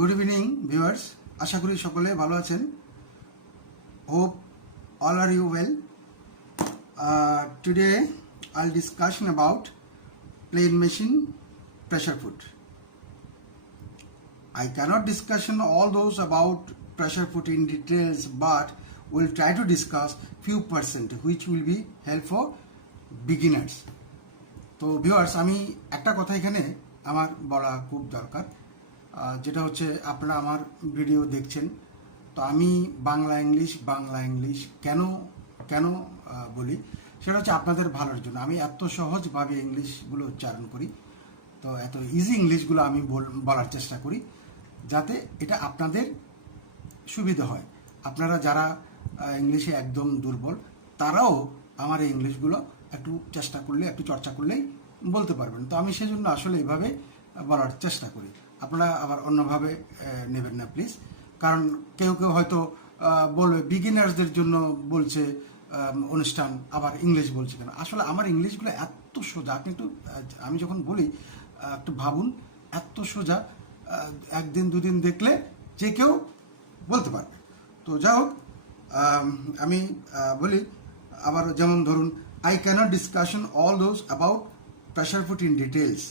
Good evening, viewers. আশা করি সকলে ভালো আছেন. Hope all are you well. Today I'll discussion about plane machine pressure foot. I cannot discussion all those about pressure foot in details, but we'll try to discuss few percent which will be helpful beginners. তো viewers, আমি একটা কথা এখানে আমার বলা খুব দরকার, যেটা হচ্ছে আপনারা আমার ভিডিও দেখছেন, তো আমি বাংলা ইংলিশ কেন বলি, সেটা হচ্ছে আপনাদের ভালোর জন্য। আমি এত সহজভাবে ইংলিশগুলো উচ্চারণ করি, তো এত ইজি ইংলিশগুলো আমি বলার চেষ্টা করি যাতে এটা আপনাদের সুবিধা হয়। আপনারা যারা ইংলিশে একদম দুর্বল, তারাও আমার এই ইংলিশগুলো একটু চেষ্টা করলে, একটু চর্চা করলেই বলতে পারবেন। তো আমি সেজন্য আসলে এইভাবে বলার চেষ্টা করি, আপনারা আবার অন্যভাবে নেবেন না প্লিজ। কারণ কেউ হয়তো বলবে বিগিনার্সদের জন্য বলছে অনুষ্ঠান, আবার ইংলিশ বলছে কেন। আসলে আমার ইংলিশগুলো এত সোজা, আপনি একটু, আমি যখন বলি একটু ভাবুন, এত সোজা, একদিন দুদিন দেখলে যে কেউ বলতে পারবে। তো যাই হোক, আমি বলি আবার, যেমন ধরুন, I can't discussion all those about pressure foot in details.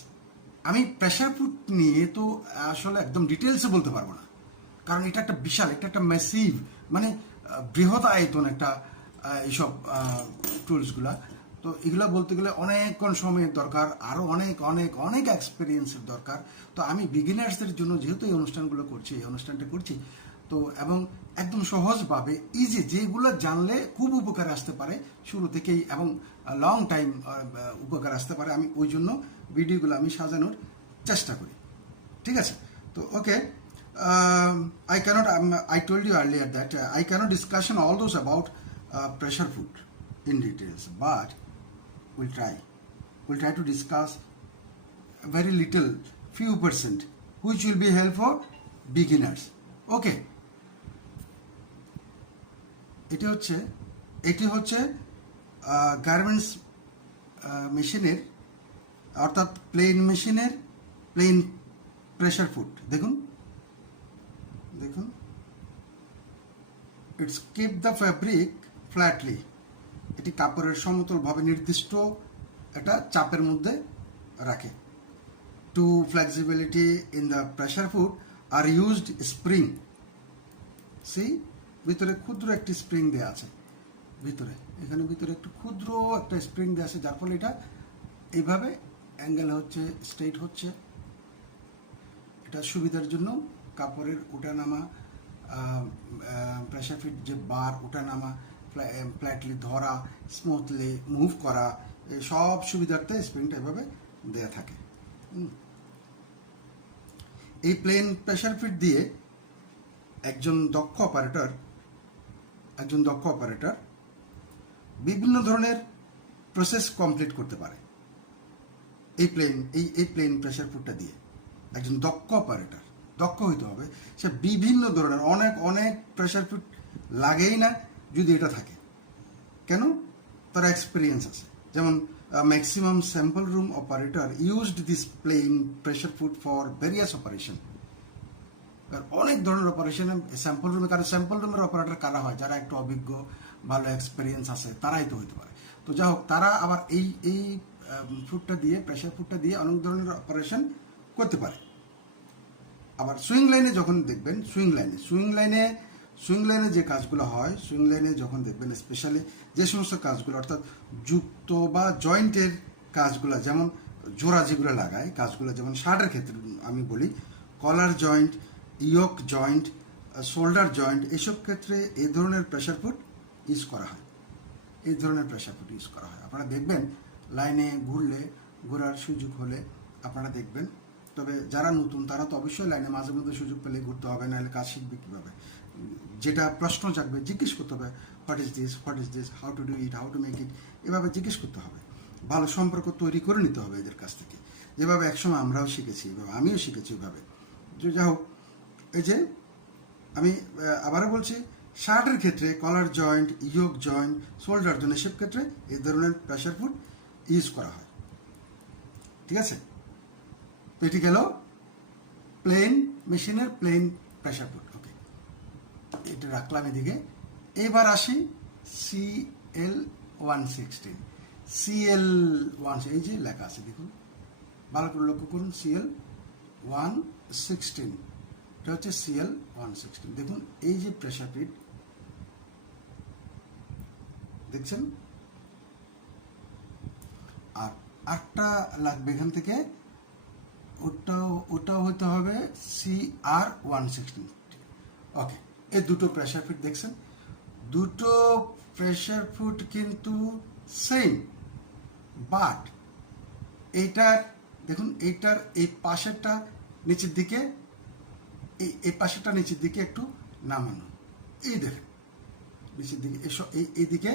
আমি প্রেশার ফুট নিয়ে তো আসলে একদম ডিটেলসে বলতে পারবো না, কারণ এটা একটা বিশাল, এটা একটা ম্যাসিভ, মানে বৃহৎ আয়তন একটা এইসব টুলসগুলা। তো এগুলো বলতে গেলে অনেকক্ষণ সময়ের দরকার, আরও অনেক এক্সপিরিয়েন্সের দরকার। তো আমি বিগিনার্সদের জন্য যেহেতু এই অনুষ্ঠানটা করছি, তো এবং একদম সহজভাবে ইজি, যেগুলো জানলে খুব উপকারে আসতে পারে শুরু থেকেই, এবং লং টাইম উপকার আসতে পারে, আমি ওই জন্য ভিডিওগুলো আমি সাজানোর চেষ্টা করি। ঠিক আছে? তো ওকে, I told you earlier that I cannot discussion all those about pressure foot in details, but we'll try to discuss very little, few percent, which will be helpful beginners. Okay, এটি হচ্ছে গার্মেন্টস মেশিনের, অর্থাৎ plain মেশিনের plain pressure foot. দেখুন, it's keep the fabric flatly. এটি কাপড়ের সমতলভাবে নির্দিষ্ট একটা চাপের মধ্যে রাখে। To flexibility in the pressure foot are used spring. ভিতরে ক্ষুদ্র একটি স্প্রিং দেওয়া আছে, ভিতরে একটু ক্ষুদ্র একটা স্প্রিং দেওয়া আছে, যার ফলে এটা এইভাবে অ্যাঙ্গেল হচ্ছে, স্ট্রেট হচ্ছে। এটা সুবিধার জন্য কাপড়ের ওঠানামা, প্রেশার ফিট যে বার ওঠানামা, ফ্ল্যাটলি ধরা, স্মুথলি মুভ করা, সব সুবিধার্থে স্প্রিংটা এভাবে দেয়া থাকে। এই প্লেন প্রেশার ফিট দিয়ে একজন দক্ষ অপারেটর বিভিন্ন ধরনের প্রসেস কমপ্লিট করতে পারে। এই প্লেন প্রেশার ফুটটা দিয়ে একজন দক্ষ অপারেটর, দক্ষ হইতে হবে, সে বিভিন্ন ধরনের অনেক প্রেশার ফুট লাগেই না যদি এটা থাকে। কেন? তার এক্সপিরিয়েন্স আছে। যেমন maximum sample room operator used this plain pressure foot for various operation. অনেক ধরনের অপারেশনে স্যাম্পল রুমে, কারণ স্যাম্পল রুমের অপারেটর কারা হয়? যারা একটু অভিজ্ঞ, ভালো এক্সপিরিয়েন্স আছে, তারাই তো হইতে পারে। তো যাই হোক, তারা আবার এই ফুটটা দিয়ে, প্রেশার ফুটটা দিয়ে অনেক ধরনের অপারেশন করতে পারে। আবার সুইং লাইনে যখন দেখবেন, সুইং লাইনে যে কাজগুলো হয়, সুইং লাইনে যখন দেখবেন, স্পেশালি যে সমস্ত কাজগুলো, অর্থাৎ যুক্ত বা জয়েন্টের কাজগুলো, যেমন জোড়া যেগুলো লাগায় কাজগুলো, যেমন শার্টের ক্ষেত্রে আমি বলি, কলার জয়েন্ট, ইয়ক জয়েন্ট, শোল্ডার জয়েন্ট, এসব ক্ষেত্রে এই ধরনের প্রেশার ফুট ইউজ করা হয়। আপনারা দেখবেন লাইনে ঘোরার সুযোগ হলে আপনারা দেখবেন। তবে যারা নতুন, তারা তো অবশ্যই লাইনে মাঝে মধ্যে সুযোগ পেলে ঘুরতে হবে, নাহলে কাজ শিখবে কীভাবে? যেটা প্রশ্ন জাগবে জিজ্ঞেস করতে হবে, what is this, how to do it, how to make it, এভাবে জিজ্ঞেস করতে হবে। ভালো সম্পর্ক তৈরি করে নিতে হবে এদের কাছ থেকে, যেভাবে একসময় আমরাও শিখেছি, এভাবে আমিও শিখেছি এভাবে। যাই হোক, এই যে আমি আবারও বলছি, শার্টের ক্ষেত্রে collar joint, yoke joint, shoulder joint, এসব ক্ষেত্রে এই ধরনের প্রেশার ফুট ইউজ করা হয়। ঠিক আছে? তো এটি গেল প্লেন মেশিনের প্লেন প্রেশার ফুট। ওকে, এটা রাখলাম এদিকে। এবার আসি CL116। CL1, এই যে লেখা আছে দেখুন, ভালো করে লক্ষ্য করুন, CL116, এটা হচ্ছে CL116। দেখুন এই যে প্রেশার ফিট দেখছেন, আর আটটা লাগবে এখান থেকে, ওটাও হতে হবে CR116। ওকে, এই দুটো প্রেশার ফিট দেখছেন, দুটো প্রেশার ফুট কিন্তু সেম, বাট এইটার দেখুন, এইটার এই পাশেরটা নিচের দিকে, এই পাশেরটা নিচের দিকে একটু নামানো, এই দেখেন নিচের দিকে, এইদিকে,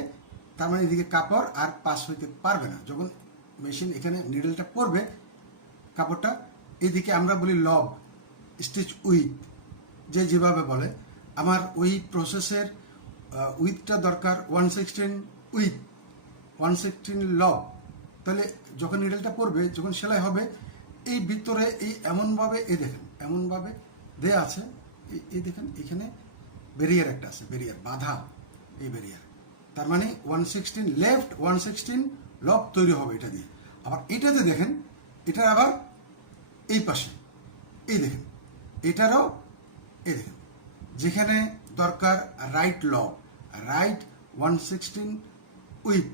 তার মানে এইদিকে কাপড় আর পাস হইতে পারবে না। যখন মেশিন এখানে নিডলটা পড়বে, কাপড়টা এইদিকে আমরা বলি লব, স্টিচ উইথ, যেভাবে বলে, আমার ওই প্রসেসের উইথটা দরকার 116 উইথ, 116 লব। তাহলে যখন নিডলটা পড়বে, যখন সেলাই হবে, এই ভিতরে এই এমনভাবে, এই দেখেন এমনভাবে দেয়া আছে, এই দেখেন এখানে ব্যারিয়ার একটা আছে, ব্যারিয়ার বাধা, এই ব্যারিয়ার, তার মানে 116 লেফট, 116 লব তৈরি হবে এটা দিয়ে। আবার এটাতে দেখেন, এটার আবার এই পাশে, এই দেখেন এটারও, এই দেখেন যেখানে দরকার রাইট লব, রাইট 116 উইথ,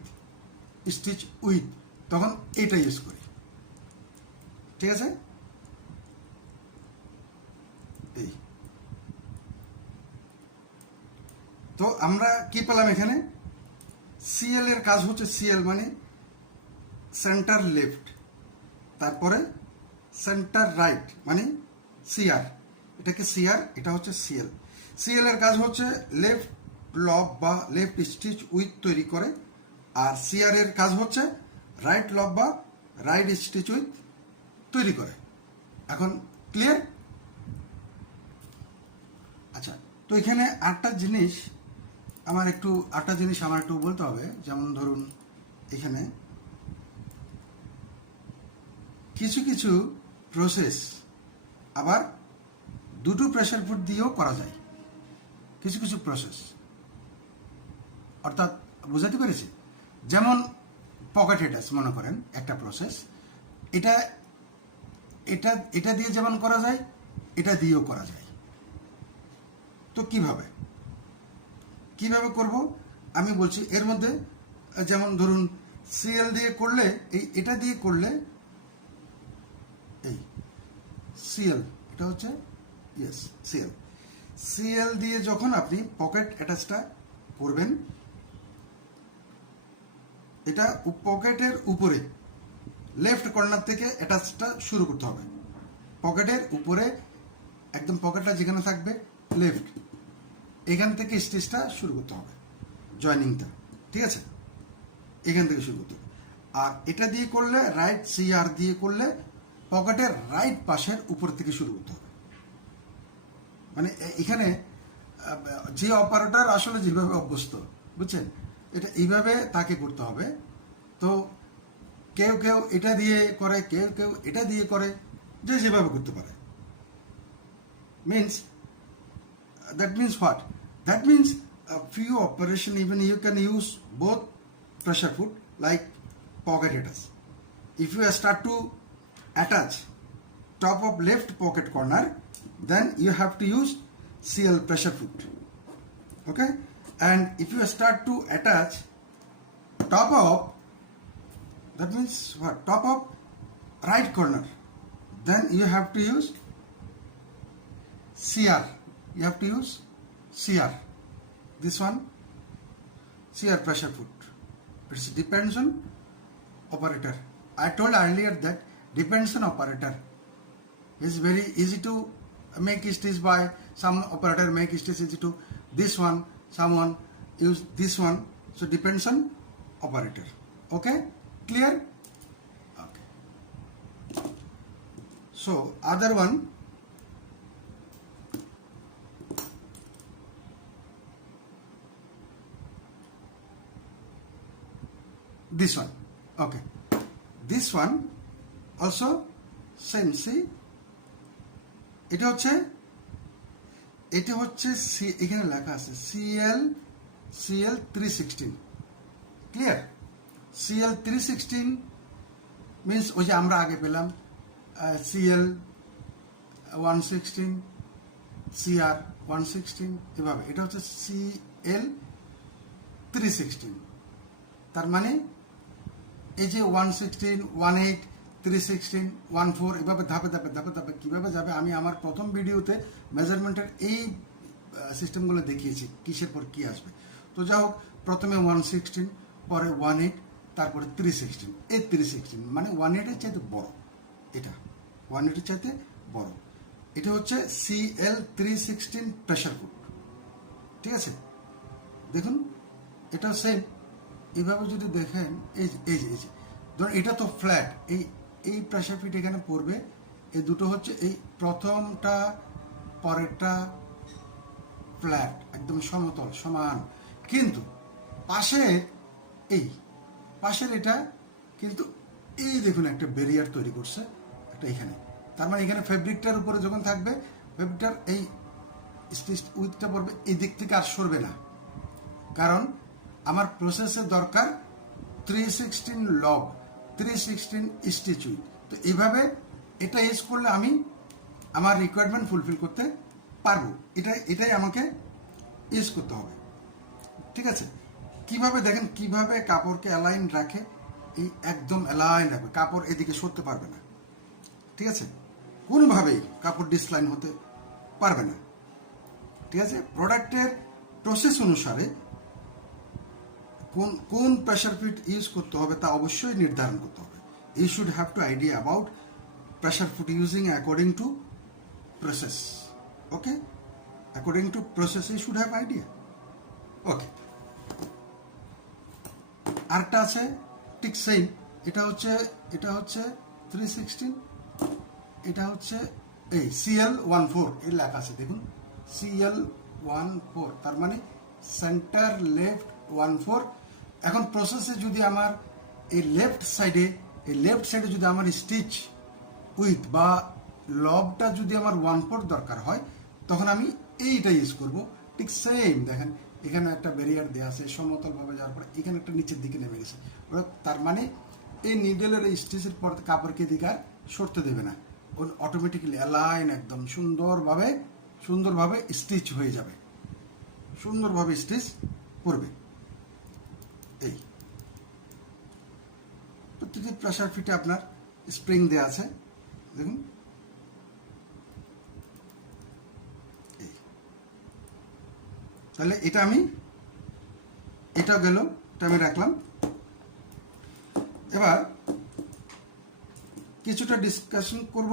স্টিচ উইথ, তখন এটা ইউজ করি। ঠিক আছে, এই তো আমরা কি পেলাম এখানে, সিএল এর কাজ হচ্ছে, সিএল মানে সেন্টার লেফট, তারপরে সেন্টার রাইট মানে সিআর, এটাকে সিআর, এটা হচ্ছে সিএল। সিএল এর কাজ হচ্ছে লেফট লব বা লেফট স্টিচ উইথ তৈরি করে, আর সিআর এর কাজ হচ্ছে রাইট লব বা রাইট স্টিচ উইথ তৈরি করে। এখন ক্লিয়ার? আচ্ছা, তো এখানে আটটা জিনিস আমার একটু বলতে হবে। যেমন ধরুন, এখানে কিছু কিছু প্রসেস আবার দুটো প্রেসার ফুট দিয়েও করা যায়, কিছু কিছু প্রসেস, অর্থাৎ বুঝাতে পেরেছি। যেমন পকেট হেটার্স মনে করেন একটা প্রসেস, এটা এটা এটা দিয়ে যেমন করা যায়, এটা দিয়েও করা যায়। তো কিভাবে করব আমি বলছি। এর মধ্যে যেমন ধরুন, সিএল দিয়ে করলে, এটা দিয়ে করলে, এই সিএল, এটা হচ্ছে ইয়েস সিএল। সিএল দিয়ে যখন আপনি পকেট অ্যাটাচটা করবেন, এটা পকেটের উপরে লেফট কর্নার থেকে অ্যাটাচটা শুরু করতে হবে। পকেটের উপরে একদম, পকেটটা যেখানে থাকবে লেফট, এখান থেকে স্টিচটা শুরু করতে হবে, জয়েনিংটা। ঠিক আছে, এখান থেকে শুরু করতে হবে। আর এটা দিয়ে করলে, রাইট সিআর দিয়ে করলে, পকেটের রাইট পাশের উপর থেকে শুরু করতে হবে। মানে এখানে যে অপারেটর আসলে যেভাবে অভ্যস্ত, বুঝছেন, এটা এইভাবে তাকে করতে হবে। তো কেউ এটা দিয়ে করে, কেউ এটা দিয়ে করে, যেভাবে করতে পারে। That means what? That means a few operation, even you can use both pressure foot like pocket headers. If you start to attach top of left pocket corner, then you have to use CL pressure foot. Okay? And if you start to attach top of, that means what? Top of right corner, then you have to use CR. You have to use CR. This one, CR pressure foot. It depends on operator. I told earlier that depends on operator. It's very easy to make stitch by some operator, make stitch easy to this one, someone use this one. So depends on operator. Okay, clear? Okay. So other one, this one. Okay, this one also same. See, এটা হচ্ছে এখানে লেখা আছে CL 316, clear? CL 316 means ওই যে আমরা আগে পেলাম CL 116, CR 116, এভাবে এটা হচ্ছে CL 316। তার মানে এই যে 116, 18, 316, 14 এভাবে ধাপে ধাপে কিভাবে যাবে আমি আমার প্রথম ভিডিওতে মেজারমেন্টের এই সিস্টেমগুলো দেখিয়েছি, কিসের পর কি আসবে। তো যা হোক, প্রথমে 116, পরে 18, তারপরে 316। এই 316 মানে 18-এর চাইতে বড়, এটা 18-এর চাইতে বড়। এটা হচ্ছে CL 316 প্রেশার কুক, ঠিক আছে? দেখুন এটা সেম, এইভাবে যদি দেখেন এই যে ধরুন এটা তো ফ্ল্যাট, এই প্রেশার ফিট এখানে পড়বে, এই দুটো হচ্ছে এই প্রথমটা পরেরটা ফ্ল্যাট, একদম সমতল সমান, কিন্তু পাশের এটা কিন্তু এই দেখুন একটা ব্যারিয়ার তৈরি করছে একটা এখানে। তার মানে এখানে ফেব্রিকটার উপরে যখন থাকবে, ফেব্রিকটার এই স্টিচ উইথটা পড়বে, এই দিক থেকে আর সরবে না, কারণ আমার প্রসেসের দরকার 316 লব, 316 স্টিচ উইথ। তো এইভাবে এটা ইউজ করলে আমি আমার রিকোয়ারমেন্ট ফুলফিল করতে পারবো। এটাই আমাকে ইউজ করতে হবে, ঠিক আছে? কিভাবে দেখেন, কিভাবে কাপড়কে অ্যালাইন রাখে, এই একদম অ্যালাইন রাখবে, কাপড় এদিকে সরতে পারবে না, ঠিক আছে? কোনোভাবেই কাপড় ডিসলাইন হতে পারবে না, ঠিক আছে? প্রোডাক্টের প্রসেস অনুসারে কোন প্রেশার ফিট ইউজ করতে হবে তা অবশ্যই নির্ধারণ করতে হবে। You should have to idea about pressure fit using according to process, okay? According to process you should have idea, okay? আরেকটা আছে ঠিক সেম, এটা হচ্ছে 316, এটা হচ্ছে এই CL 14 এর লেখা আছে, দেখুন CL 14, তার মানে সেন্টার লেফট 14। এখন প্রসেসে যদি আমার এই লেফট সাইডে যদি আমার স্টিচ উইথ বা লবটা যদি আমার 14 দরকার হয়, তখন আমি এইটা ইউজ করব। ঠিক সেম দেখেন, এখানে একটা ব্যারিয়ার দেওয়া আছে সমতলভাবে যাওয়ার পরে, এখানে একটা নিচের দিকে নেমে গেছে, তার মানে এই নিডেলের এই স্টিচের পর কাপড়কে দিকে আর সরতে দেবে না, অটোমেটিক্যালি অ্যালাইন একদম সুন্দরভাবে স্টিচ হয়ে যাবে, সুন্দরভাবে স্টিচ করবে। এই প্রতিটি প্রেশার ফিটে আপনার স্প্রিং দেওয়া আছে, দেখুন তাহলে এটা গেল, এটা আমি রাখলাম। এবার কিছুটা ডিসকাশন করব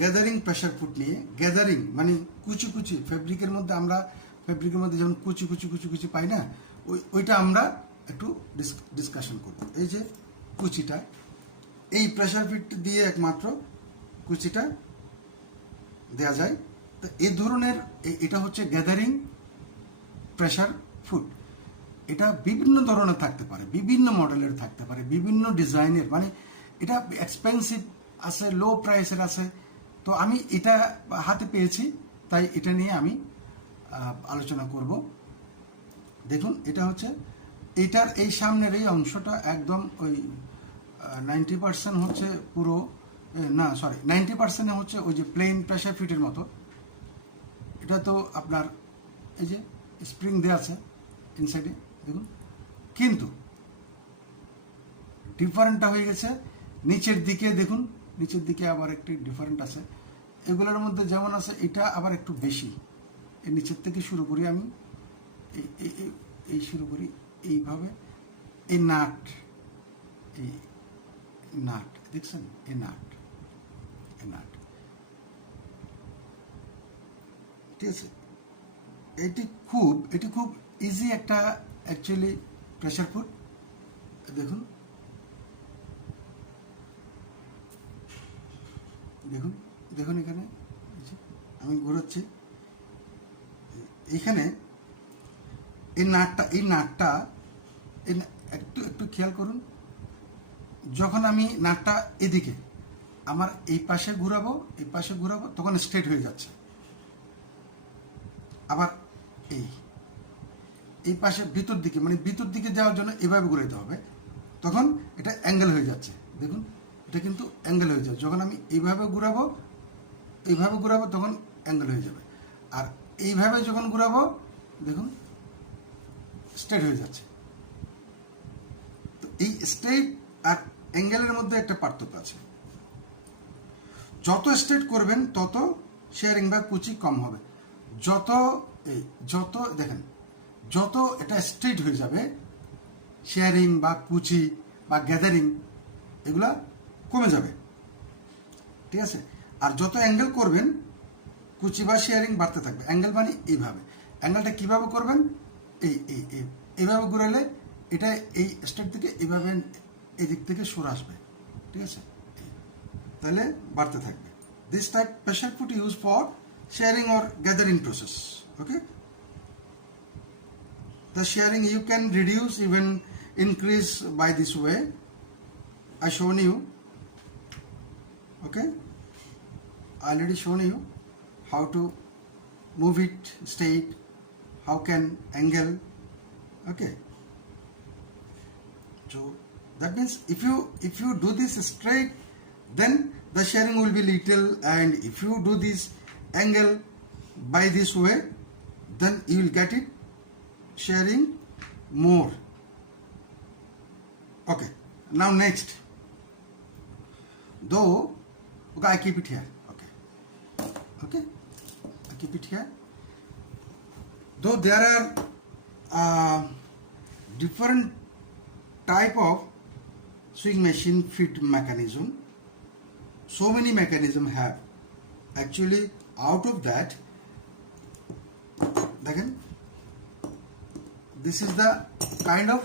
গ্যাদারিং প্রেশার ফুট নিয়ে। গ্যাদারিং মানে কুচি ফেব্রিকের মধ্যে যেমন কুচি পাই না, ওইটা আমরা একটু ডিসকাশন করব। এই যে কুচিটা, এই প্রেশার ফিট দিয়ে একমাত্র কুচিটা দেয়া যায়। তো এই ধরনের এটা হচ্ছে গ্যাদারিং প্রেশার ফুট। এটা বিভিন্ন ধরনের থাকতে পারে, বিভিন্ন মডেলের থাকতে পারে, বিভিন্ন ডিজাইনের, মানে এটা এক্সপেন্সিভ আছে, লো প্রাইসের আছে। তো আমি এটা হাতে পেয়েছি, তাই এটা নিয়ে আমি আলোচনা করব। দেখুন এটা হচ্ছে এটার এই সামনের এই অংশটা একদম ওই 90% হচ্ছে পুরো, না সরি 90% হচ্ছে ওই যে প্লেন প্রেশার ফিটের মতো। এটা তো আপনার এই যে স্প্রিং দেওয়া আছে ইনসাইডে, দেখুন, কিন্তু ডিফারেন্টটা হয়ে গেছে নিচের দিকে। দেখুন নিচের দিকে আবার একটু ডিফারেন্ট আছে। এগুলোর মধ্যে যেমন আছে, এটা আবার একটু বেশি। এই নিচের থেকে শুরু করি আমি, এই শুরু করি এইভাবে। এই নাট দেখছেন, এই নাট ঠিক আছে। এটি খুব ইজি একটা অ্যাকচুয়ালি প্রেশার ফুট। দেখুন এখানে আমি ঘোরাচ্ছি, এখানে এই নাটটা একটু খেয়াল করুন। যখন আমি নাটটা এদিকে আমার এই পাশে ঘুরাবো তখন স্ট্রেট হয়ে যাচ্ছে। আবার এই পাশে ভিতর দিকে, মানে ভিতর দিকে যাওয়ার জন্য এভাবে ঘুরাইতে হবে, তখন এটা অ্যাঙ্গেল হয়ে যাচ্ছে। দেখুন এটা কিন্তু অ্যাঙ্গেল হয়ে যাবে। যখন আমি এইভাবে ঘুরাবো তখন অ্যাঙ্গেল হয়ে যাবে। আর এইভাবে যখন ঘুরাবো দেখুন স্ট্রেট হয়ে যাচ্ছে। তো এই স্ট্রেট আর অ্যাঙ্গেলের মধ্যে একটা পার্থক্য আছে। যত স্ট্রেট করবেন তত শেয়ারিং বা কুচি কম হবে। যত দেখেন, যত এটা স্ট্রেট হয়ে যাবে, শেয়ারিং বা কুচি বা গ্যাদারিং এগুলা কমে যাবে, ঠিক আছে। আর যত অ্যাঙ্গেল করবেন কুচি বা শেয়ারিং বাড়তে থাকবে। অ্যাঙ্গেল মানে এইভাবে, অ্যাঙ্গেলটা কিভাবে করবেন, এইভাবে ঘুরালে এটা এই স্ট্রেট থেকে এইভাবে এদিক থেকে সরে আসবে, ঠিক আছে, তাহলে বাড়তে থাকবে। This type pressure foot use for sharing or gathering process. Okay, the sharing you can reduce even increase by this way. I shown you, okay, already shown you how to move it straight, how can angle, okay. So that means if you do this straight, then the sharing will be little, and if you do this angle by this way, then you will get it sharing more. Okay, now next, though, okay, I keep it here, okay, I keep it here. Though there are different type of sewing machine feed mechanism, so many mechanism have. Actually, out of that, again, this is the kind of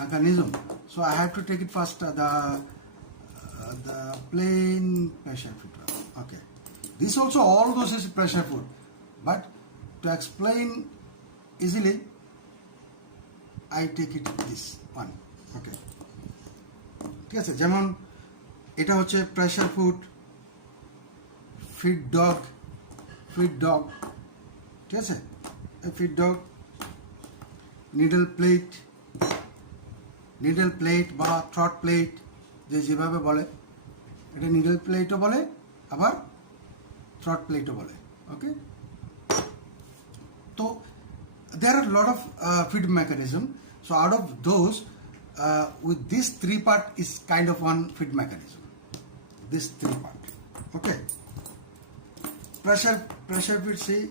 mechanism. So I have to take it first, the plain pressure foot. Okay, this also, all those is pressure foot, but to explain easily I take it this one. Okay, ঠিক আছে। যেমন এটা হচ্ছে pressure foot, feed dog, ঠিক আছে, feed dog, needle plate বা through plate, যেভাবে বলে, এটা নিডল প্লেটও বলে, আবার থ্রট প্লেটও বলে। ওকে, তো there are a lot of feed mechanism. So out of those, with this 3 part is kind of one feed mechanism. This 3 part. Okay. Pressure feed, see,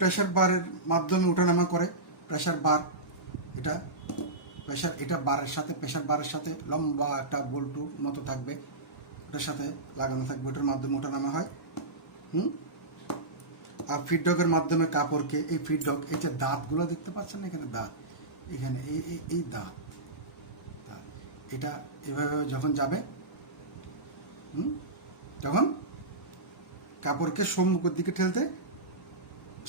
pressure bar এর মাধ্যমে ওঠানামা করে। প্রেসার বার, এটা বারের সাথে, প্রেসার বারের সাথে লম্বা একটা বল্টু মতো থাকবে, ওটার সাথে লাগানো থাকবে, ওটার মাধ্যমে ওঠানামা হয়। আর ফিডডগের মাধ্যমে কাপড়কে, এই ফিডডগ, এই যে দাঁতগুলো দেখতে পাচ্ছেন এখানে, দাঁত, এখানে এই দাঁত, এটা এভাবে যখন যাবে, তখন কাপড়কে সম্মুখের দিকে ঠেলতে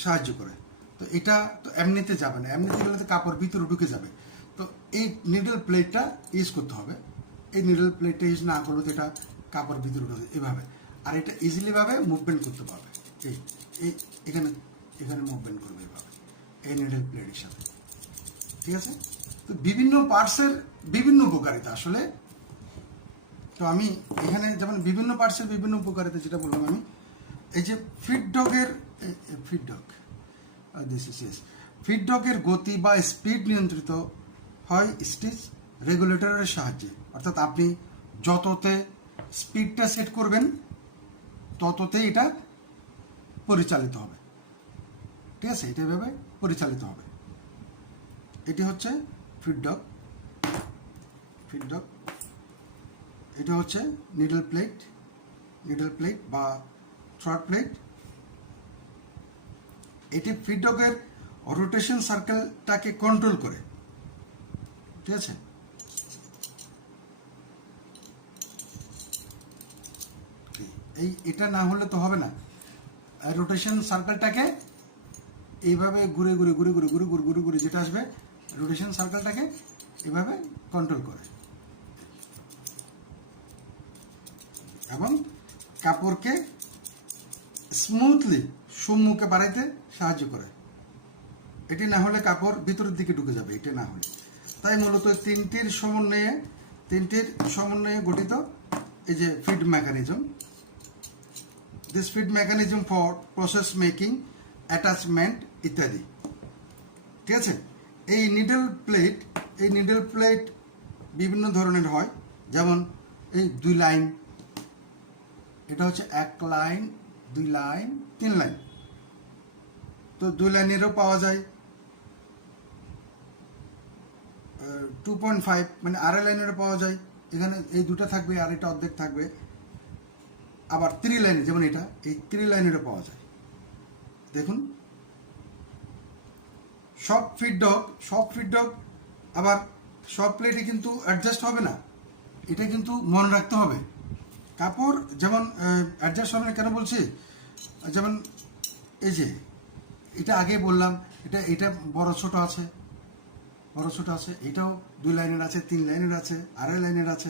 সাহায্য করে। তো এটা তো এমনিতে যাবে না, এমনিতে গেলে তো কাপড় ভিতরে ঢুকে যাবে। তো এই নিডল প্লেটটা ইউজ করতে হবে। এই নিডল প্লেটটা ইউজ না করলে তো এটা কাপড় ভিতরে ঢুকে এভাবে, আর এটা ইজিলি ভাবে মুভমেন্ট করতে পারবে। এখানে মুভমেন্ট করবে এভাবে এই নিডল প্লেটের সাথে, ঠিক আছে। তো বিভিন্ন পার্টসের বিভিন্ন উপকারিতা আসলে। তো আমি এখানে যেমন বিভিন্ন পার্টসের বিভিন্ন উপকারিতা যেটা বললাম আমি, এই যে ফিডডগের গতি বা স্পিড নিয়ন্ত্রিত হয় স্টিচ রেগুলেটরের সাহায্যে। অর্থাৎ আপনি যততে স্পিডটা সেট করবেন তততে এটা পরিচালিত হবে, ঠিক আছে, এটা এভাবে পরিচালিত হবে। এটি হচ্ছে ফিডডগ, এটা হচ্ছে নিডল প্লেট বা থ্রট প্লেট। এটি ফিডডগের রোটেশন সার্কেলটাকে কন্ট্রোল করে, ঠিক আছে। এটা না হলে তো হবে না, রোটেশন সার্কেলটাকে এইভাবে ঘুরে যেটা আসবে, রোটেশন সার্কেলটাকে এভাবে কন্ট্রোল করে এবং কাপড়কে স্মুথলি সম্মুখে বাড়াইতে সাহায্য করে। এটি না হলে কাপড় ভিতরের দিকে ঢুকে যাবে, এটা না হলে। তাই মূলত তিনটির সমন্বয়ে গঠিত এই যে feed mechanism. This feed mechanism for process making, attachment ইত্যাদি। ঠিক আছে। এই নিডল প্লেট বিভিন্ন ধরনের হয়, যেমন এই 2 লাইন, এটা হচ্ছে 1 লাইন, 2 লাইন, 3 লাইন। তো 2 লাইনেরও পাওয়া যায়, 2.5 মানে 2.5 লাইনেরও পাওয়া যায়। এখানে এই দুটো থাকবে আর এটা অর্ধেক থাকবে। আবার 3 লাইনে, যেমন এটা, এই 3 লাইনেরও পাওয়া যায়। দেখুন, সব ফিড ডগ আবার সব প্লেটে কিন্তু অ্যাডজাস্ট হবে না, এটা কিন্তু মনে রাখতে হবে। কাপড় যেমন অ্যাডজাস্ট হবে না কেন বলছি, যেমন এই যে এটা আগে বললাম, এটা বড় ছোট আছে, এটাও 2 লাইনের আছে, 3 লাইনের আছে, 2.5 লাইনের আছে,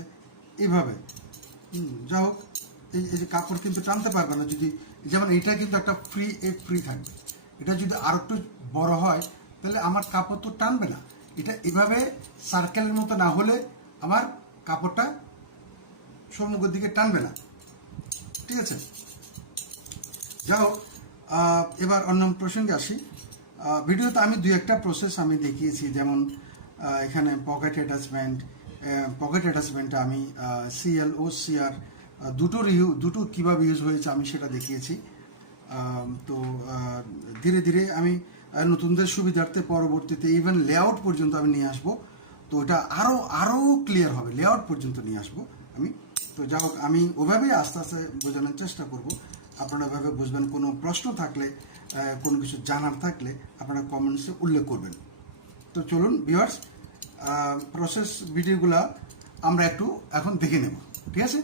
এইভাবে। যা হোক, এই যে কাপড় কিন্তু টানতে পারবে না যদি, যেমন এটা কিন্তু একটা ফ্রি থাকবে। এটা যদি আর একটু বড় হয় তাহলে আমার কাপড় তো টানবে না। এটা এভাবে সার্কেলের মতো না হলে আমার কাপড়টা সম্মুখের দিকে টানবে না। ঠিক আছে। যাই হোক, এবার অন্য প্রসঙ্গে আসি। ভিডিওতে আমি 2-1টা প্রসেস আমি দেখিয়েছি, যেমন এখানে পকেট অ্যাটাচমেন্টটা আমি সিএল ও সিআর দুটো কীভাবে ইউজ হয়েছে আমি সেটা দেখিয়েছি। তো ধীরে ধীরে আমি নতুনদের সুবিধার্থে পরবর্তীতে ইভেন লেআউট পর্যন্ত আমি নিয়ে আসবো। তো এটা আরও ক্লিয়ার হবে, লেআউট পর্যন্ত নিয়ে আসবো আমি। তো যাই হোক, আমি ওভাবেই আস্তে আস্তে বোঝানোর চেষ্টা করব। আপনারা ওভাবে বুঝবেন। কোনো প্রশ্ন থাকলে, কোনো কিছু জানার থাকলে আপনারা কমেন্টসে উল্লেখ করবেন। তো চলুন ভিউয়ার্স, প্রসেস ভিডিওগুলো আমরা একটু এখন দেখে নেব। ঠিক আছে।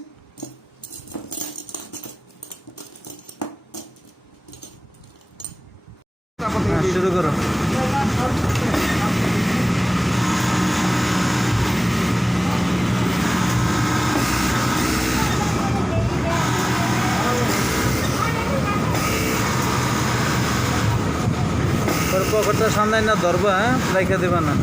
শুরু করো। পকেটটা সামনে না ধরবা, হ্যাঁ, রাইখা দেবা না।